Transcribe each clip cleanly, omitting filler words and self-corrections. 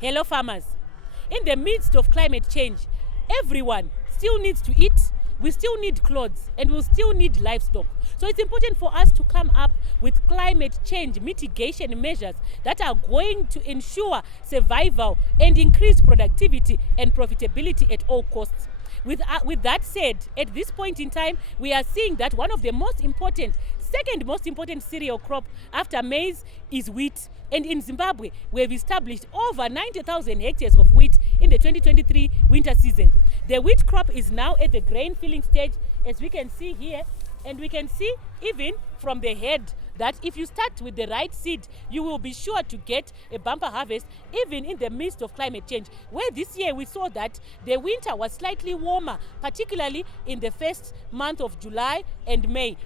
Hello farmers. In the midst of climate change, everyone still needs to eat, we still need clothes, and we'll still need livestock. So it's important for us to come up with climate change mitigation measures that are going to ensure survival and increase productivity and profitability at all costs. With that said, at this point in time, we are seeing that one of the second most important cereal crop after maize is wheat. And in Zimbabwe, we have established over 90,000 hectares of wheat in the 2023 winter season. The wheat crop is now at the grain filling stage, as we can see here. And we can see even from the head that if you start with the right seed, you will be sure to get a bumper harvest even in the midst of climate change. Where this year we saw that the winter was slightly warmer, particularly in the first month of July and May,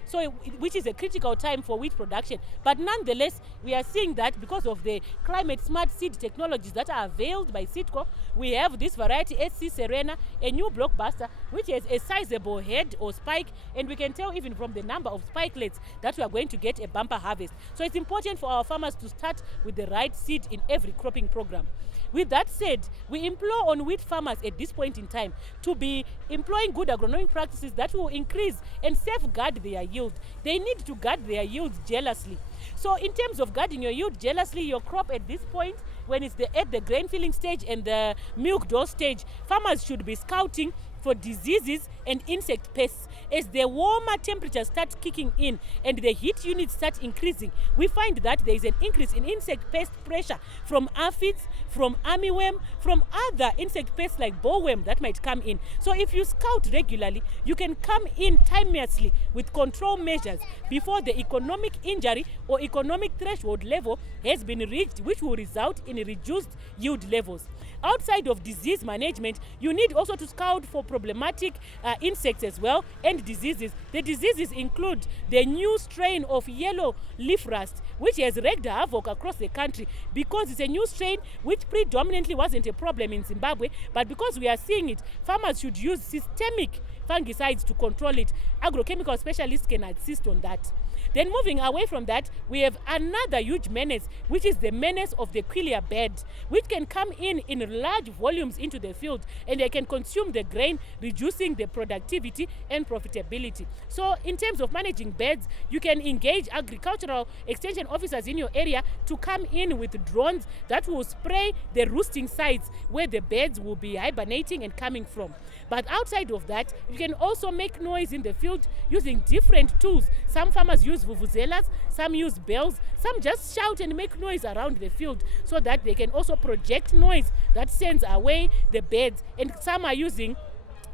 which is a critical time for wheat production. But nonetheless, we are seeing that because of the climate smart seed technologies that are availed by Sitco, we have this variety SC Serena, a new blockbuster, which has a sizable head or spike, and we can tell even from the number of spikelets that we are going to get a bumper harvest. So it's important for our farmers to start with the right seed in every cropping program. With that said, we implore on wheat farmers at this point in time to be employing good agronomic practices that will increase and safeguard their yield. They need to guard their yields jealously. So in terms of guarding your yield jealously, your crop at this point, when it's at the grain filling stage and the milk dough stage, farmers should be scouting for diseases and insect pests. As the warmer temperatures start kicking in and the heat units start increasing, we find that there is an increase in insect pest pressure from aphids, from armyworm, from other insect pests like bollworm that might come in. So if you scout regularly, you can come in timeously with control measures before the economic injury or economic threshold level has been reached, which will result in reduced yield levels. Outside of disease management, you need also to scout for problematic insects as well and diseases. The diseases include the new strain of yellow leaf rust, which has wreaked havoc across the country because it's a new strain which predominantly wasn't a problem in Zimbabwe, but because we are seeing it, farmers should use systemic fungicides to control it. Agrochemical specialists can assist on that. Then moving away from that, we have another huge menace, which is the menace of the quelea bird, which can come in large volumes into the field and they can consume the grain, reducing the productivity and profitability. So in terms of managing birds, you can engage agricultural extension officers in your area to come in with drones that will spray the roosting sites where the birds will be hibernating and coming from. But outside of that, you can also make noise in the field using different tools. Some farmers use vuvuzelas, some use bells, some just shout and make noise around the field so that they can also project noise that sends away the birds. And some are using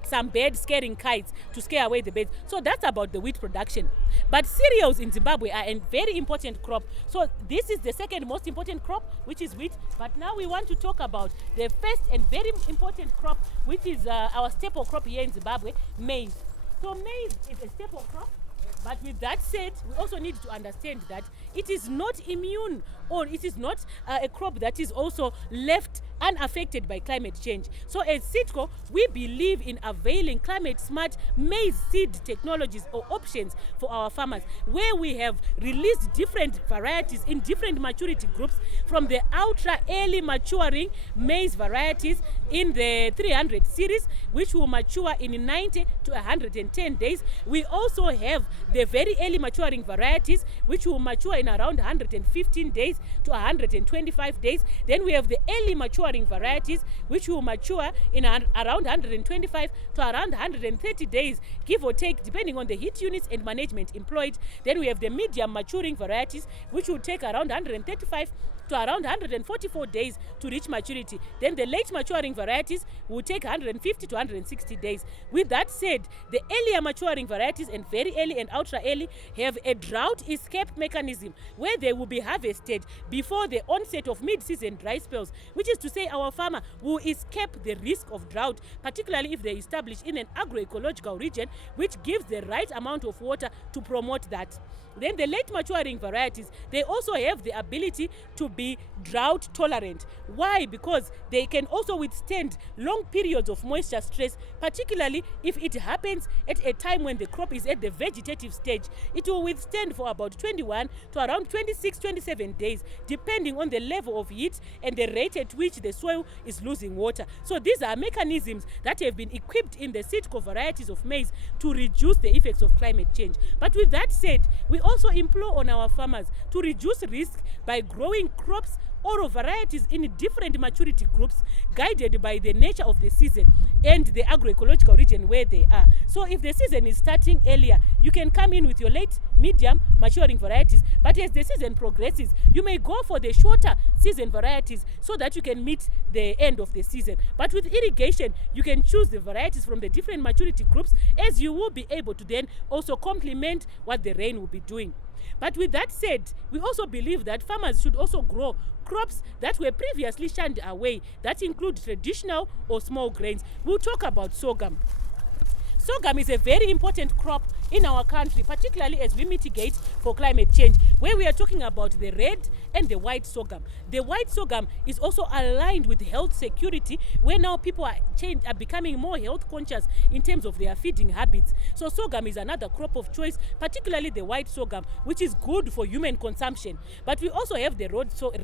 some bird scaring kites to scare away the birds. So that's about the wheat production. But cereals in Zimbabwe are a very important crop. So this is the second most important crop, which is wheat. But now we want to talk about the first and very important crop, which is our staple crop here in Zimbabwe, maize. So maize is a staple crop. But with that said, we also need to understand that it is not immune, or it is not a crop that is also left unaffected by climate change. So as Sitco, we believe in availing climate smart maize seed technologies or options for our farmers, where we have released different varieties in different maturity groups, from the ultra early maturing maize varieties in the 300 series, which will mature in 90 to 110 days. We also have the very early maturing varieties, which will mature in around 115 days to 125 days. Then we have the early maturing varieties, which will mature in around 125 to around 130 days, give or take, depending on the heat units and management employed. Then we have the medium maturing varieties, which will take around 135 to around 144 days to reach maturity. Then the late maturing varieties will take 150 to 160 days. With that said, the earlier maturing varieties and very early and ultra early have a drought escape mechanism where they will be harvested before the onset of mid-season dry spells, which is to say our farmer will escape the risk of drought, particularly if they establish in an agroecological region which gives the right amount of water to promote that. Then the late maturing varieties, they also have the ability to be drought tolerant. Why? Because they can also withstand long periods of moisture stress, particularly if it happens at a time when the crop is at the vegetative stage. It will withstand for about 21 to around 26-27 days, depending on the level of heat and the rate at which the soil is losing water. So these are mechanisms that have been equipped in the seed-core varieties of maize to reduce the effects of climate change. But with that said, we also implore on our farmers to reduce risk by growing crops or varieties in different maturity groups, guided by the nature of the season and the agroecological region where they are. So if the season is starting earlier, you can come in with your late, medium, maturing varieties. But as the season progresses, you may go for the shorter season varieties so that you can meet the end of the season. But with irrigation, you can choose the varieties from the different maturity groups, as you will be able to then also complement what the rain will be doing. But with that said, we also believe that farmers should also grow crops that were previously shunned away, that include traditional or small grains. We'll talk about sorghum. Sorghum is a very important crop in our country, particularly as we mitigate for climate change, where we are talking about the red and the white sorghum. The white sorghum is also aligned with health security, where now people are becoming more health conscious in terms of their feeding habits. So sorghum is another crop of choice, particularly the white sorghum, which is good for human consumption. But we also have the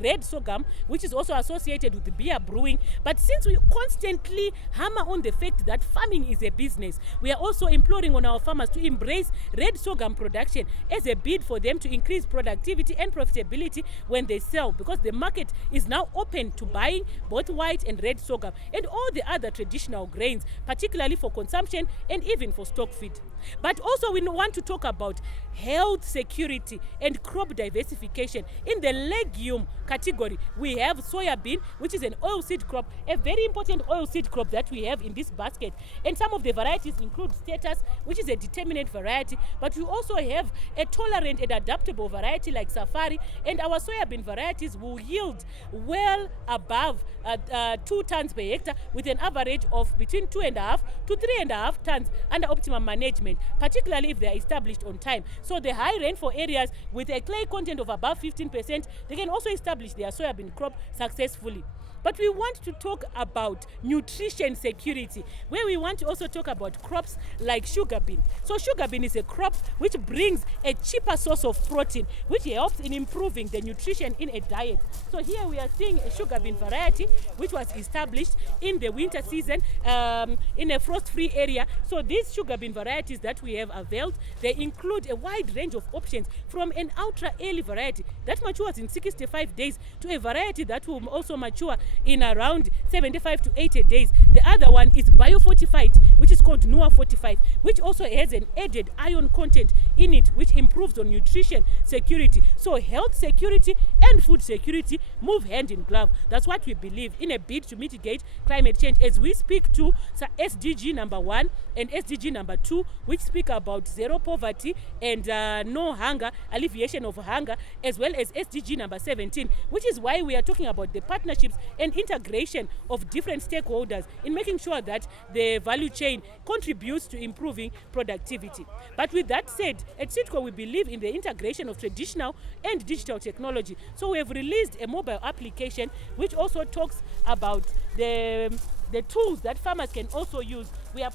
red sorghum, which is also associated with the beer brewing. But since we constantly hammer on the fact that farming is a business, we are also imploring on our farmers to embrace red sorghum production as a bid for them to increase productivity and profitability when they sell, because the market is now open to buying both white and red sorghum and all the other traditional grains, particularly for consumption and even for stock feed. But also we want to talk about health security and crop diversification. In the legume category, we have soybean, which is an oilseed crop, a very important oilseed crop that we have in this basket. And some of the varieties include status, which is a determinate variety, but we also have a tolerant and adaptable variety like safari, and our soybean varieties will yield well above 2 tons per hectare, with an average of between 2.5 to 3.5 tons under optimum management, particularly if they are established on time. So the high rainfall areas with a clay content of above 15%, they can also establish their soybean crop successfully. But we want to talk about nutrition security, where we want to also talk about crops like sugar bean. So sugar bean is a crop which brings a cheaper source of protein, which helps in improving the nutrition in a diet. So here we are seeing a sugar bean variety which was established in the winter season in a frost-free area. So these sugar bean varieties that we have availed, they include a wide range of options, from an ultra early variety that matures in 65 days to a variety that will also mature in around 75 to 80 days. The other one is biofortified, which is called NUA 45, which also has an added iron content in it, which improves on nutrition security. So health security and food security move hand in glove. That's what we believe in a bid to mitigate climate change, as we speak to SDG number 1 and SDG number 2, which speak about zero poverty and no hunger, alleviation of hunger, as well as SDG number 17, which is why we are talking about the partnerships and integration of different stakeholders in making sure that the value chain contributes to improving productivity. But with that said, at Seedco we believe in the integration of traditional and digital technology. So we have released a mobile application which also talks about the tools that farmers can also use. We are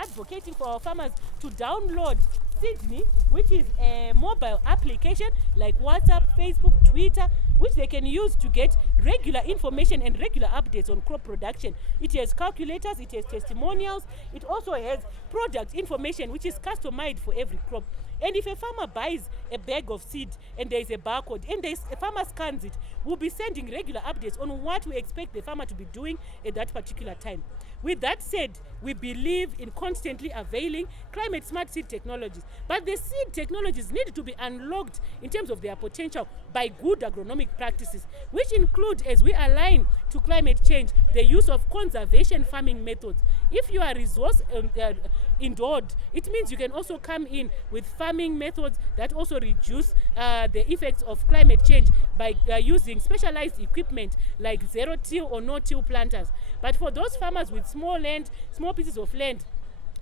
advocating for our farmers to download Sydney, which is a mobile application like WhatsApp, Facebook, Twitter, which they can use to get regular information and regular updates on crop production. It has calculators, it has testimonials, it also has product information which is customized for every crop. And if a farmer buys a bag of seed and there is a barcode and a farmer scans it, we'll be sending regular updates on what we expect the farmer to be doing at that particular time. With that said, we believe in constantly availing climate smart seed technologies. But the seed technologies need to be unlocked in terms of their potential by good agronomic practices, which include, as we align to climate change, the use of conservation farming methods. If you are resource endowed, it means you can also come in with farming methods that also reduce the effects of climate change by using specialized equipment like zero-till or no-till planters. But for those farmers with small land, small pieces of land,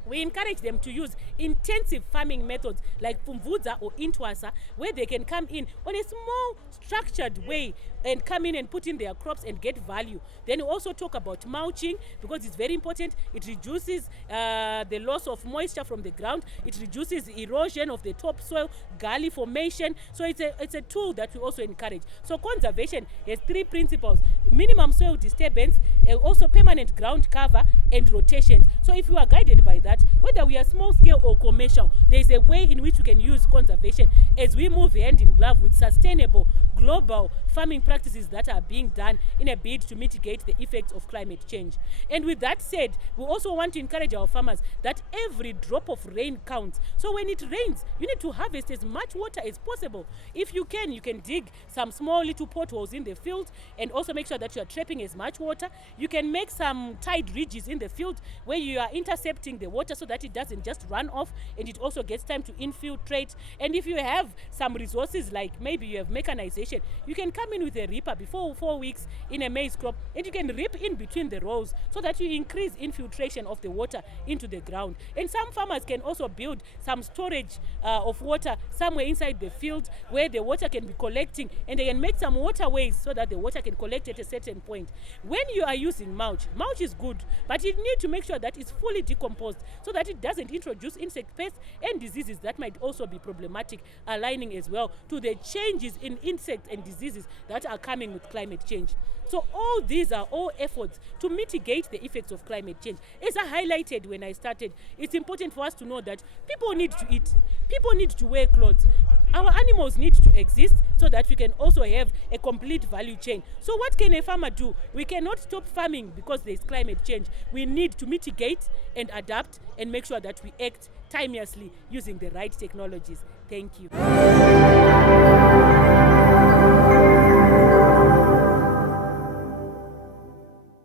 we encourage them to use intensive farming methods like Pumvudza or Intwasa, where they can come in on a small structured way and come in and put in their crops and get value. Then we also talk about mulching, because it's very important. It reduces the loss of moisture from the ground. It reduces erosion of the topsoil, gully formation. So it's a tool that we also encourage. So conservation has 3 principles: minimum soil disturbance, also permanent ground cover, and rotations. So if you are guided by that, whether we are small scale or commercial, there is a way in which we can use conservation as we move hand in glove with sustainable global farming practices that are being done in a bid to mitigate the effects of climate change. And with that said, we also want to encourage our farmers that every drop of rain counts. So when it rains, you need to harvest as much water as possible. If you can dig some small little potholes in the field and also make sure that you are trapping as much water. You can make some tide ridges in the field where you are intercepting the water so that it doesn't just run off, and it also gets time to infiltrate. And if you have some resources, like maybe you have mechanization, you can come in with a ripper before 4 weeks in a maize crop, and you can rip in between the rows so that you increase infiltration of the water into the ground. And some farmers can also build some storage of water somewhere inside the field where the water can be collecting, and they can make some waterways so that the water can collect at a certain point. When you are using mulch is good, but you need to make sure that it's fully decomposed so that it doesn't introduce insect pests and diseases that might also be problematic, aligning as well to the changes in insects and diseases that are coming with climate change. So all these are all efforts to mitigate the effects of climate change. As I highlighted when I started, it's important for us to know that people need to eat, people need to wear clothes, our animals need to exist so that we can also have a complete value chain. So what can a farmer do? We cannot stop farming because there is climate change. We need to mitigate and adapt and make sure that we act timelessly using the right technologies. Thank you.